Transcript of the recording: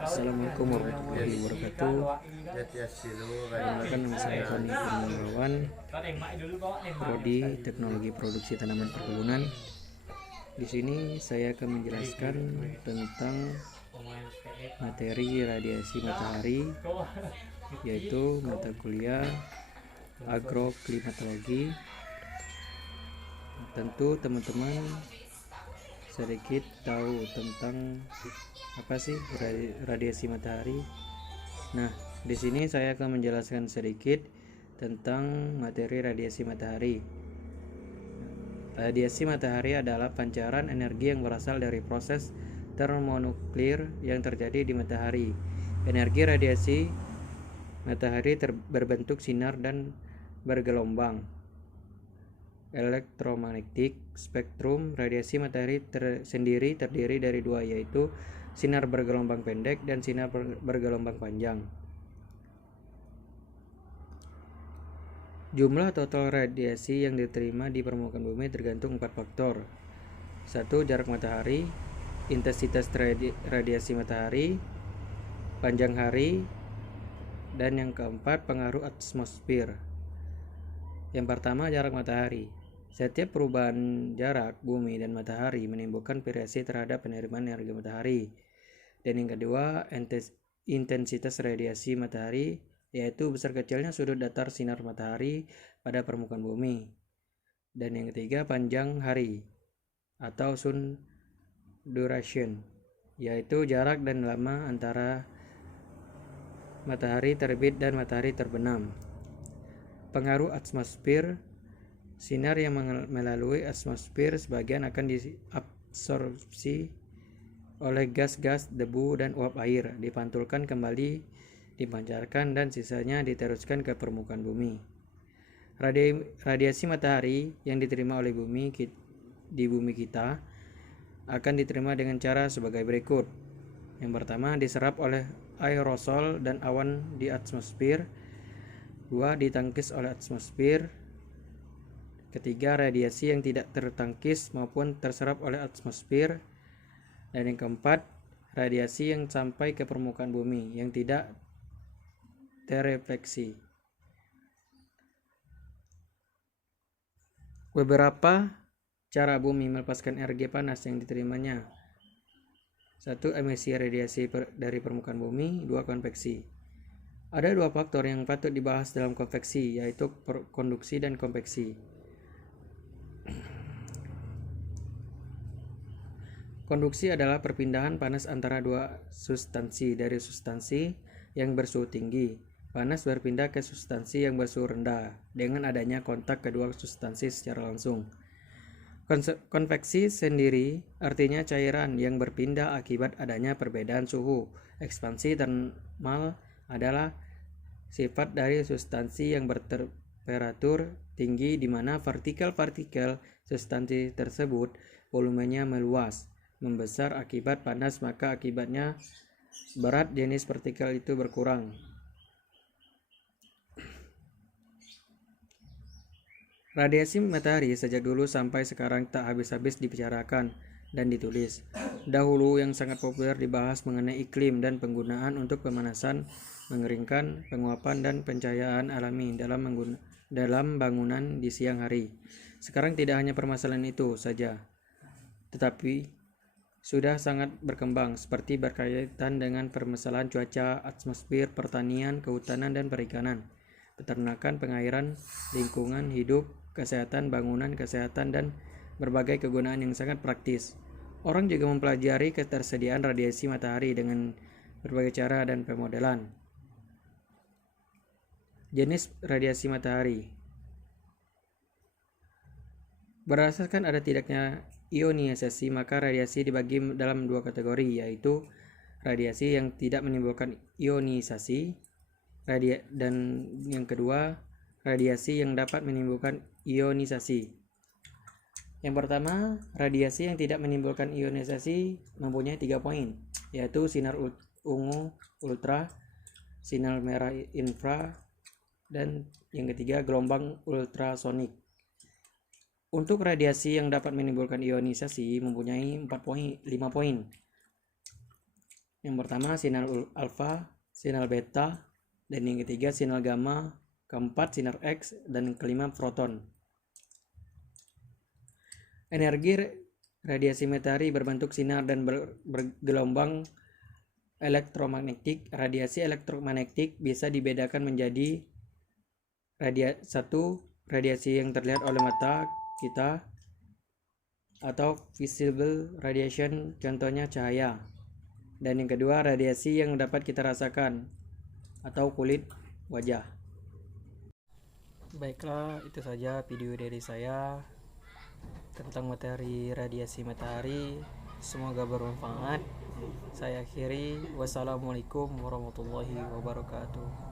Assalamualaikum warahmatullahi wabarakatuh. Perkenalkan nama saya Tony Kurniawan, Prodi Teknologi Produksi Tanaman Perkebunan. Di sini saya akan menjelaskan tentang materi radiasi matahari, yaitu mata kuliah agroklimatologi. Tentu teman-teman sedikit tahu tentang apa sih radiasi matahari. Nah, di sini saya akan menjelaskan sedikit tentang materi radiasi matahari. Radiasi matahari adalah pancaran energi yang berasal dari proses termonuklir yang terjadi di matahari. Energi radiasi matahari berbentuk sinar dan bergelombang elektromagnetik. Spektrum radiasi matahari sendiri terdiri dari dua, yaitu sinar bergelombang pendek dan sinar bergelombang panjang. Jumlah total radiasi yang diterima di permukaan bumi tergantung 4 faktor. 1. Jarak matahari, intensitas radiasi matahari, panjang hari, dan yang keempat pengaruh atmosfer. Yang pertama, jarak matahari. Setiap perubahan jarak bumi dan matahari menimbulkan variasi terhadap penerimaan energi matahari. Dan yang kedua, intensitas radiasi matahari, yaitu besar kecilnya sudut datar sinar matahari pada permukaan bumi. Dan yang ketiga, panjang hari atau sun duration, yaitu jarak dan lama antara matahari terbit dan matahari terbenam. Pengaruh atmosfer. Sinar yang melalui atmosfer sebagian akan diabsorpsi oleh gas-gas, debu, dan uap air, dipantulkan kembali, dipancarkan, dan sisanya diteruskan ke permukaan bumi. Radiasi matahari yang diterima oleh di bumi kita akan diterima dengan cara sebagai berikut. Yang pertama, diserap oleh aerosol dan awan di atmosfer. 2. Ditangkis oleh atmosfer. Ketiga, radiasi yang tidak tertangkis maupun terserap oleh atmosfer. Dan yang keempat, radiasi yang sampai ke permukaan bumi yang tidak terrefleksi. Beberapa cara bumi melepaskan energi panas yang diterimanya. 1. Emisi radiasi dari permukaan bumi. 2. Konveksi. Ada dua faktor yang patut dibahas dalam konveksi, yaitu konduksi dan konveksi. Konduksi adalah perpindahan panas antara dua substansi. Dari substansi yang bersuhu tinggi, panas berpindah ke substansi yang bersuhu rendah dengan adanya kontak kedua substansi secara langsung. Konveksi sendiri artinya cairan yang berpindah akibat adanya perbedaan suhu. Ekspansi termal adalah sifat dari substansi yang bertemperatur tinggi di mana partikel-partikel substansi tersebut volumenya meluas, membesar akibat panas, maka akibatnya berat jenis partikel itu berkurang. Radiasi matahari sejak dulu sampai sekarang tak habis-habis dibicarakan dan ditulis. Dahulu yang sangat populer dibahas mengenai iklim dan penggunaan untuk pemanasan, mengeringkan, penguapan, dan pencahayaan alami dalam bangunan di siang hari. Sekarang tidak hanya permasalahan itu saja, tetapi sudah sangat berkembang, seperti berkaitan dengan permasalahan cuaca, atmosfer, pertanian, kehutanan, dan perikanan, peternakan, pengairan, lingkungan hidup, kesehatan, bangunan, kesehatan, dan berbagai kegunaan yang sangat praktis. Orang juga mempelajari ketersediaan radiasi matahari dengan berbagai cara dan pemodelan. Jenis radiasi matahari. Berdasarkan ada tidaknya ionisasi, maka radiasi dibagi dalam dua kategori, yaitu radiasi yang tidak menimbulkan ionisasi dan yang kedua, radiasi yang dapat menimbulkan ionisasi. Yang pertama, radiasi yang tidak menimbulkan ionisasi mempunyai 3 poin, yaitu sinar ungu ultra, sinar merah infra, dan yang ketiga, gelombang ultrasonik. Untuk radiasi yang dapat menimbulkan ionisasi mempunyai 5 poin. Yang pertama sinar alfa, sinar beta, dan yang ketiga sinar gamma, keempat sinar X, dan kelima proton. Energi radiasi matahari berbentuk sinar dan bergelombang elektromagnetik. Radiasi elektromagnetik bisa dibedakan menjadi radiasi yang terlihat oleh mata kita atau visible radiation, contohnya cahaya. Dan yang kedua, radiasi yang dapat kita rasakan atau kulit wajah. Baiklah, itu saja video dari saya tentang materi radiasi matahari. Semoga bermanfaat. Saya akhiri. Wassalamualaikum warahmatullahi wabarakatuh.